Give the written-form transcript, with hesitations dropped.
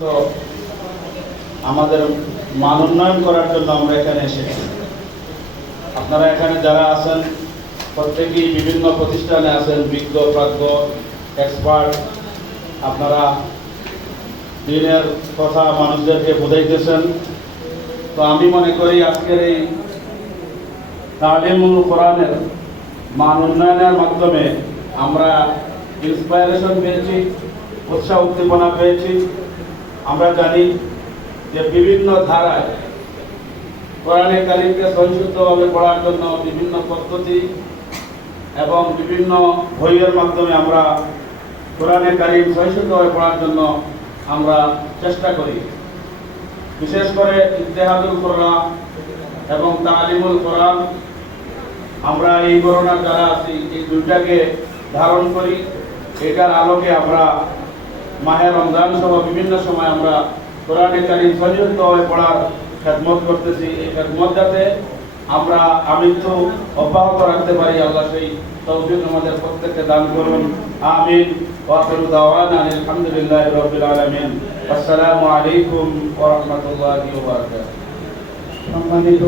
তো আমাদের মান উন্নয়ন করার জন্য আমরা এখানে এসেছি। আপনারা এখানে যারা আছেন প্রত্যেকেই বিভিন্ন প্রতিষ্ঠানে আছেন, বিজ্ঞ প্রাজ্ঞ এক্সপার্ট। আপনারা দিনের কথা মানুষদেরকে বুঝাইতেছেন। তো আমি মনে করি আজকের এই তালিমুল কোরআনের মান উন্নয়নের মাধ্যমে আমরা ইন্সপায়ারেশন পেয়েছি, উৎসাহ উদ্দীপনা পেয়েছি। আমরা জানি যে বিভিন্ন ধারায় কোরআনে কারিমকে সহিষ্ণুভাবে পড়ার জন্য বিভিন্ন পদ্ধতি এবং বিভিন্ন বইয়ের মাধ্যমে আমরা কোরআনে কারিম সহিষ্ণুভাবে পড়ার জন্য আমরা চেষ্টা করি। বিশেষ করে ইত্তেহাদুল কোরআন এবং তালিমুল কোরআন, আমরা এই করোনা যারা আছি এই দুইটাকে ধারণ করি। এটার আলোকে আমরা মাহে রমজান সহ বিভিন্ন সময় আমরা কোরআনে কারিম সহিষ্ণুভাবে পড়ার খেদমত করতেছি। এই খেদমত যাতে আমরা আমৃত্যু অব্যাহত রাখতে পারি, আল্লাহ সেই তৌফিক আমাদের প্রত্যেককে দান করুন। আমিন। ওয়া আখিরু দাওয়ানা আলহামদুলিল্লাহি রাব্বিল আলামিন। আসসালামু আলাইকুম ওয়া রাহমাতুল্লাহি ওয়া বারাকাতুহু। সম্মানিত